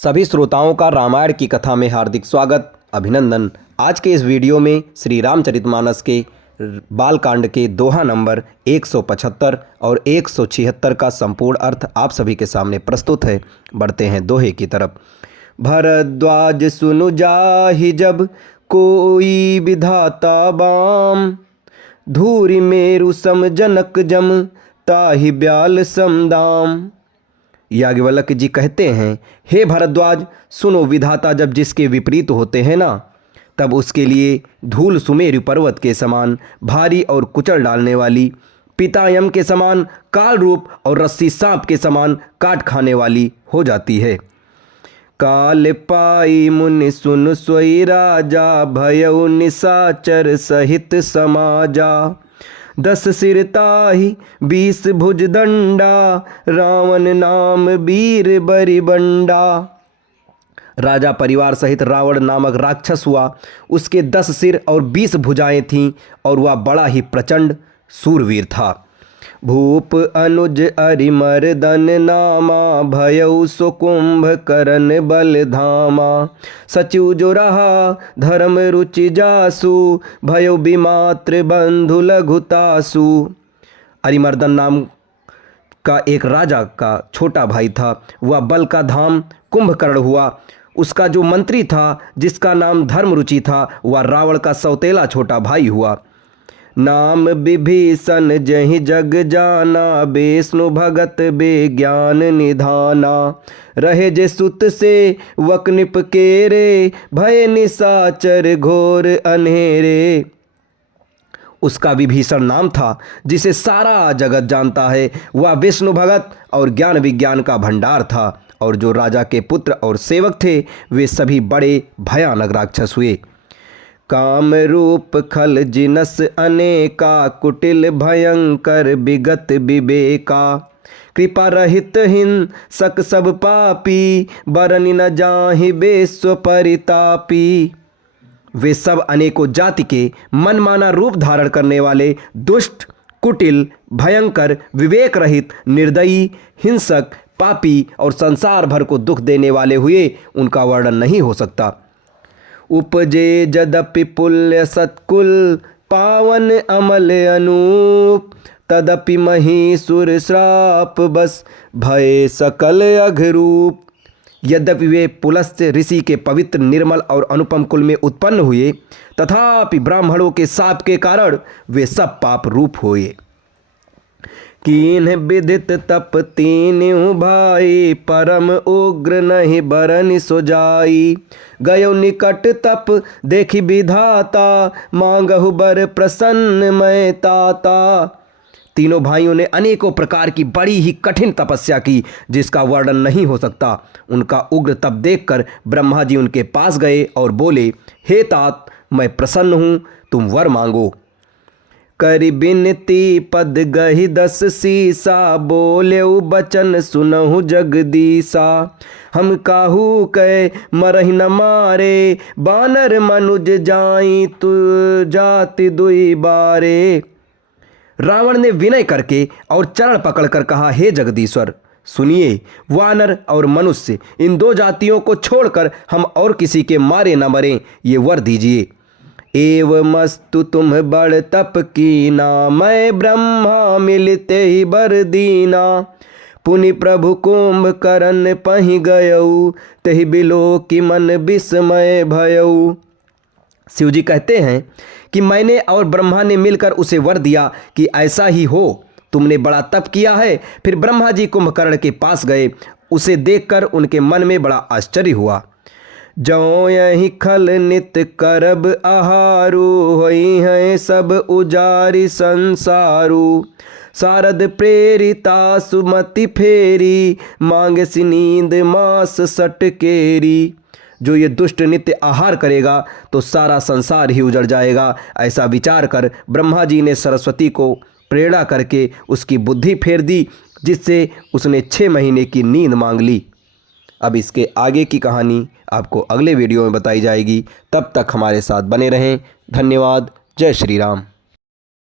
सभी श्रोताओं का रामायण की कथा में हार्दिक स्वागत, अभिनंदन। आज के इस वीडियो में श्री रामचरितमानस के बालकांड के दोहा नंबर 175 और 176 का संपूर्ण अर्थ आप सभी के सामने प्रस्तुत है। बढ़ते हैं दोहे की तरफ। भरद्वाज सुनु जाहि जब कोई विधाता बाम, धूरि मेरु सम जनक जम ताहि ब्याल समदाम। याज्ञवल्क्य जी कहते हैं, हे भरद्वाज, सुनो, विधाता जब जिसके विपरीत होते हैं ना, तब उसके लिए धूल सुमेरु पर्वत के समान भारी और कुचल डालने वाली, पिता यम के समान काल रूप और रस्सी सांप के समान काट खाने वाली हो जाती है। काल पाई मुनि सुन सोई राजा, भयउ निशाचर सहित समाजा। 10 सिर ताहि 20 भुज दंडा, रावण नाम वीर बरि बंडा। राजा परिवार सहित रावण नामक राक्षस हुआ। उसके 10 सिर और 20 भुजाएं थीं और वह बड़ा ही प्रचंड सूरवीर था। भूप अनुज अरिमर्दन नामा, भयउ सो कुंभकर्ण बल धामा। सचिव जो रहा धर्म रुचि जासु, भयउ विमात्र बंधु लघुतासु। अरिमर्दन नाम का एक राजा का छोटा भाई था। वह बल का धाम कुंभकर्ण हुआ। उसका जो मंत्री था, जिसका नाम धर्म रुचि था, वह रावण का सौतेला छोटा भाई हुआ। नाम विभीषण जहि जग जाना, विष्णु भगत बेज्ञान निधाना। रहे जे सुत से वकनिप केरे, भय निशाचर घोर अन्हेरे। उसका विभीषण नाम था, जिसे सारा जगत जानता है। वह विष्णु भगत और ज्ञान विज्ञान का भंडार था। और जो राजा के पुत्र और सेवक थे, वे सभी बड़े भयानक राक्षस हुए। काम रूप खल जिनस अनेका, कुटिल भयंकर विगत विवेका। कृपा रहित हिंसक सब पापी, बरनि न जाहि विश्व परितापी। वे सब अनेकों जाति के मनमाना रूप धारण करने वाले, दुष्ट, कुटिल, भयंकर, विवेक रहित, निर्दयी, हिंसक, पापी और संसार भर को दुख देने वाले हुए। उनका वर्णन नहीं हो सकता। उपजे जदपि पुल्य सत्कुल, पावन अमल अनूप। तदपि महीसुर श्राप बस, भय सकल अघरूप। यद्यपि वे पुलस्त्य ऋषि के पवित्र, निर्मल और अनुपम कुल में उत्पन्न हुए, तथापि ब्राह्मणों के शाप के कारण वे सब पाप रूप हुए। कीन्ह विदित तप तीन्हु भाई, परम उग्र नहीं बरनि सो जाई। गयो निकट तप देखि विधाता, मांगहु बर प्रसन्न मैं ताता। तीनों भाइयों ने अनेकों प्रकार की बड़ी ही कठिन तपस्या की, जिसका वर्णन नहीं हो सकता। उनका उग्र तप देखकर ब्रह्मा जी उनके पास गए और बोले, हे तात, मैं प्रसन्न हूँ, तुम वर मांगो। करि बिनती पद गहि 10 सीसा, बोलेउ बचन सुनहु जगदीसा। हम काहू कै मरहि न मारे, बानर मनुज जाई तु जाति दुई बारे। रावण ने विनय करके और चरण पकड़कर कहा, हे जगदीश्वर, सुनिए, वानर और मनुष्य, इन 2 जातियों को छोड़कर हम और किसी के मारे न मरें, ये वर दीजिए। एवमस्तु तुम बड़ तप कीना, मैं ब्रह्मा मिलते ही बर दीना। पुनि प्रभु कुंभकर्ण पहि गयऊ, तहि बिलो की मन विस्मय भयऊ। शिव जी कहते हैं कि मैंने और ब्रह्मा ने मिलकर उसे वर दिया कि ऐसा ही हो। तुमने बड़ा तप किया है। फिर ब्रह्मा जी कुंभकर्ण के पास गए। उसे देखकर उनके मन में बड़ा आश्चर्य हुआ। जो यही खल नित करब आहारू, होई हैं सब उजारी संसारू। शारद प्रेरिता सुमति फेरी, मांगे सी नींद मास सटकेरी। जो ये दुष्ट नित्य आहार करेगा तो सारा संसार ही उजड़ जाएगा। ऐसा विचार कर ब्रह्मा जी ने सरस्वती को प्रेरणा करके उसकी बुद्धि फेर दी, जिससे उसने 6 महीने की नींद मांग ली। अब इसके आगे की कहानी आपको अगले वीडियो में बताई जाएगी। तब तक हमारे साथ बने रहें। धन्यवाद। जय श्री राम।